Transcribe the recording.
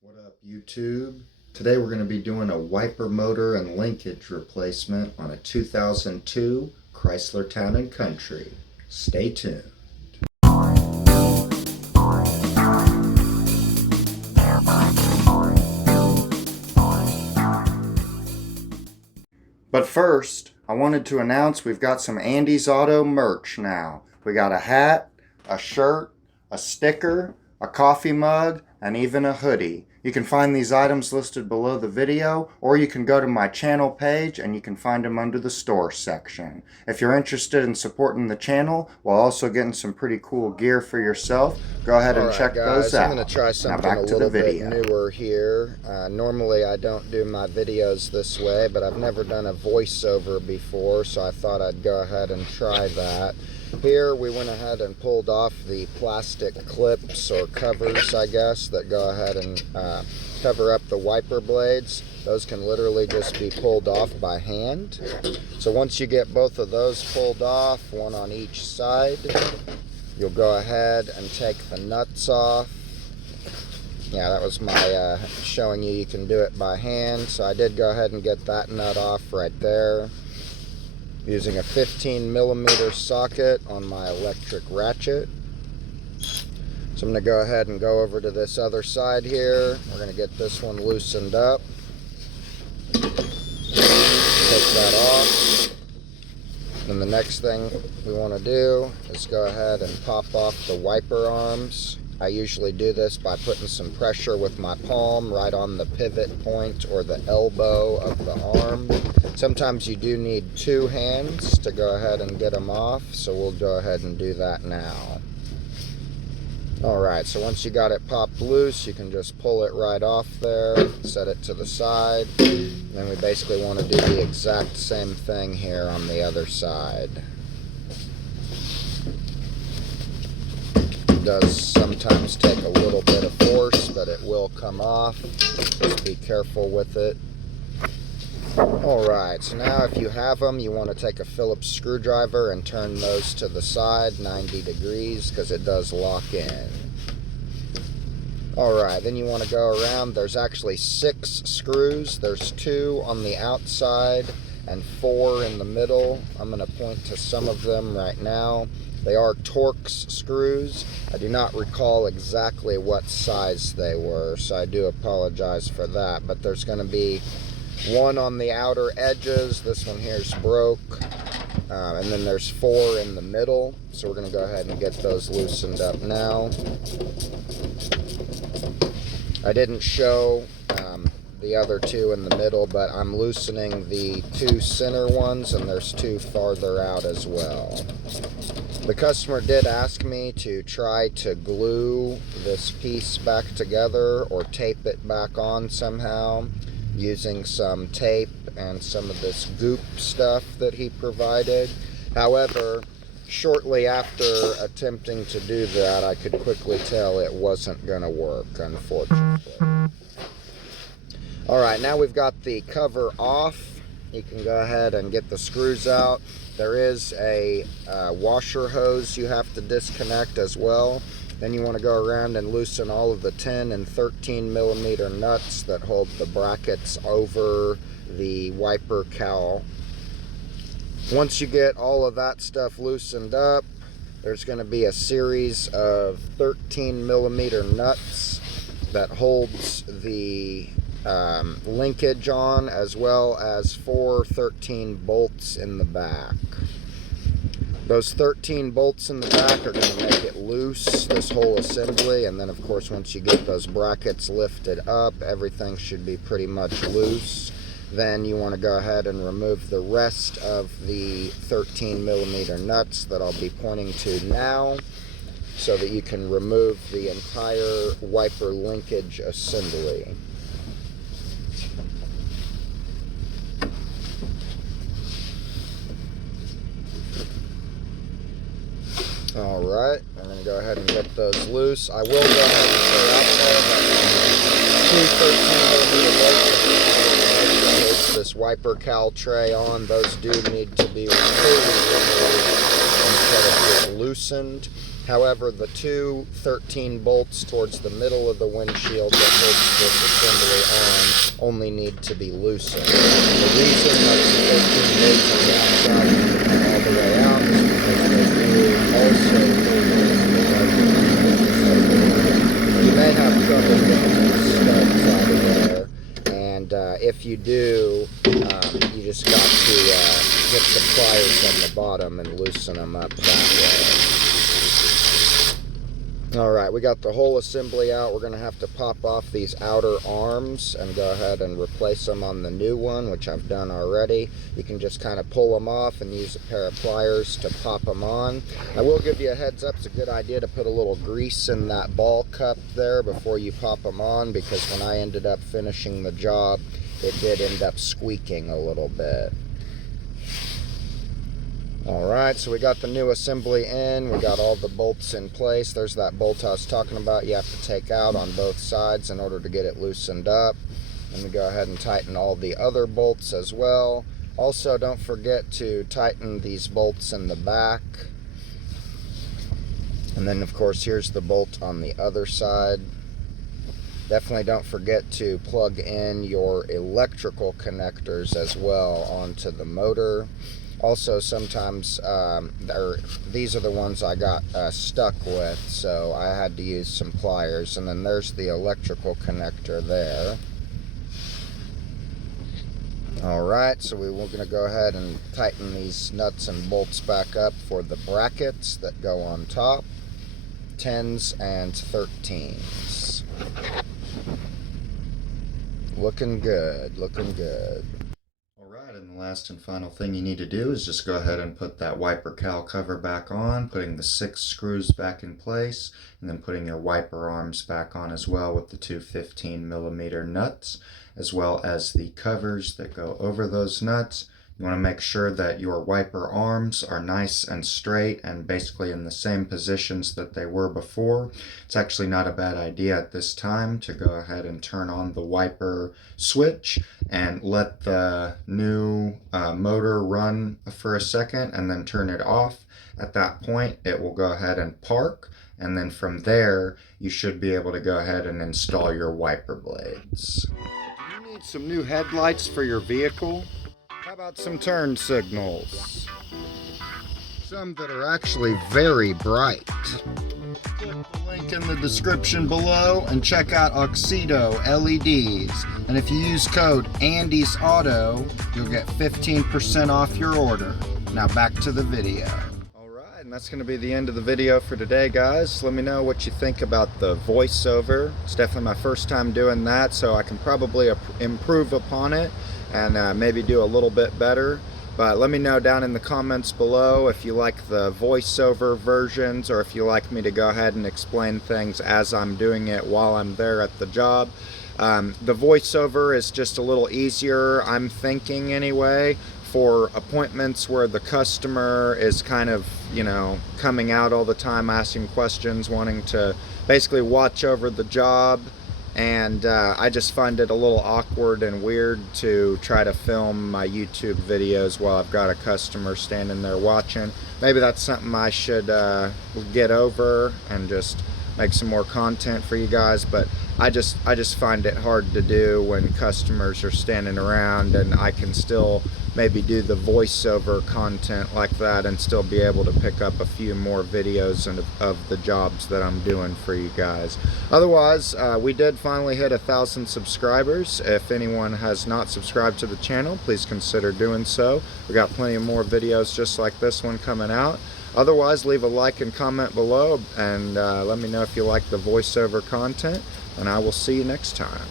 What up, YouTube? Today we're going to be doing a wiper motor and linkage replacement on a 2002 Chrysler Town & Country. Stay tuned. But first, I wanted to announce we've got some Andy's Auto merch now. We got a hat, a shirt, a sticker, a coffee mug, and even a hoodie. You can find these items listed below the video, or you can go to my channel page and you can find them under the store section. If you're interested in supporting the channel while also getting some pretty cool gear for yourself, go ahead and check those out. I'm going to try something a little bit newer here. Normally I don't do my videos this way, but I've never done a voiceover before, so I thought I'd go ahead and try that. Here we went ahead and pulled off the plastic clips or covers, I guess, that go ahead and cover up the wiper blades. Those can literally just be pulled off by hand. So once you get both of those pulled off, one on each side, you'll go ahead and take the nuts off. Yeah, that was my showing you can do it by hand. So I did go ahead and get that nut off right there, using a 15mm socket on my electric ratchet. So I'm going to go ahead and go over to this other side here. We're going to get this one loosened up. Take that off. And the next thing we want to do is go ahead and pop off the wiper arms. I usually do this by putting some pressure with my palm right on the pivot point or the elbow of the arm. Sometimes you do need two hands to go ahead and get them off, so we'll go ahead and do that now. Alright, so once you got it popped loose, you can just pull it right off there, set it to the side. And then we basically want to do the exact same thing here on the other side. Does sometimes take a little bit of force, but it will come off. Just be careful with it. Alright, so now if you have them, you want to take a Phillips screwdriver and turn those to the side 90 degrees because it does lock in. Alright, then you want to go around. There's actually 6 screws. There's 2 on the outside and 4 in the middle. I'm going to point to some of them right now. They are Torx screws. I do not recall exactly what size they were, so I do apologize for that. But there's going to be one on the outer edges. This one here is broke. And then there's 4 in the middle. So we're going to go ahead and get those loosened up now. I didn't show the other 2 in the middle, but I'm loosening the 2 center ones, and there's 2 farther out as well. The customer did ask me to try to glue this piece back together or tape it back on somehow using some tape and some of this goop stuff that he provided. However, shortly after attempting to do that, I could quickly tell it wasn't going to work, unfortunately. Alright, now we've got the cover off. You can go ahead and get the screws out. There is a washer hose you have to disconnect as well. Then you want to go around and loosen all of the 10 and 13mm nuts that hold the brackets over the wiper cowl. Once you get all of that stuff loosened up, there's going to be a series of 13mm nuts that holds the linkage on, as well as 4 13 bolts in the back. Those 13 bolts in the back are going to make it loose, this whole assembly, and then of course once you get those brackets lifted up, everything should be pretty much loose. Then you want to go ahead and remove the rest of the 13mm nuts that I'll be pointing to now, so that you can remove the entire wiper linkage assembly. Alright, I'm going to go ahead and get those loose. I will go ahead and throw out there that 2 13mm bolts this wiper cowl tray on. Those do need to be removed instead of just loosened. However, the two 13 bolts towards the middle of the windshield that holds this assembly on only need to be loosened. The reason that the 13 bolts on the outside come all the way out is because they do also hold the. You may have trouble getting the studs out of there, and if you do, you just got to get the pliers on the bottom and loosen them up that way. Alright, we got the whole assembly out. We're going to have to pop off these outer arms and go ahead and replace them on the new one, which I've done already. You can just kind of pull them off and use a pair of pliers to pop them on. I will give you a heads up, it's a good idea to put a little grease in that ball cup there before you pop them on, because when I ended up finishing the job, it did end up squeaking a little bit. Alright, so we got the new assembly in, we got all the bolts in place. There's that bolt I was talking about you have to take out on both sides in order to get it loosened up. Let me go ahead and tighten all the other bolts as well. Also, don't forget to tighten these bolts in the back. And then of course here's the bolt on the other side. Definitely don't forget to plug in your electrical connectors as well onto the motor. Also, sometimes these are the ones I got stuck with, so I had to use some pliers. And then there's the electrical connector there. Alright, so we're going to go ahead and tighten these nuts and bolts back up for the brackets that go on top. 10s and 13s. Looking good, looking good. And the last and final thing you need to do is just go ahead and put that wiper cowl cover back on, putting the 6 screws back in place, and then putting your wiper arms back on as well with the two 15mm nuts, as well as the covers that go over those nuts. You want to make sure that your wiper arms are nice and straight and basically in the same positions that they were before. It's actually not a bad idea at this time to go ahead and turn on the wiper switch and let the new motor run for a second and then turn it off. At that point, it will go ahead and park, and then from there you should be able to go ahead and install your wiper blades. Do you need some new headlights for your vehicle? How about some turn signals? Some that are actually very bright. Click the link in the description below and check out Auxito LEDs. And if you use code AndysAuto, you'll get 15% off your order. Now back to the video. Alright, and that's going to be the end of the video for today, guys. Let me know what you think about the voiceover. It's definitely my first time doing that, so I can probably improve upon it and maybe do a little bit better. But let me know down in the comments below if you like the voiceover versions, or if you like me to go ahead and explain things as I'm doing it while I'm there at the job. The voiceover is just a little easier, I'm thinking anyway, for appointments where the customer is kind of, you know, coming out all the time, asking questions, wanting to basically watch over the job. And I just find it a little awkward and weird to try to film my YouTube videos while I've got a customer standing there watching. Maybe that's something I should get over and just make some more content for you guys, but I just find it hard to do when customers are standing around, and I can still maybe do the voiceover content like that and still be able to pick up a few more videos of the jobs that I'm doing for you guys. Otherwise, we did finally hit 1,000 subscribers. If anyone has not subscribed to the channel, please consider doing so. We got plenty of more videos just like this one coming out. Otherwise, leave a like and comment below, and let me know if you like the voiceover content, and I will see you next time.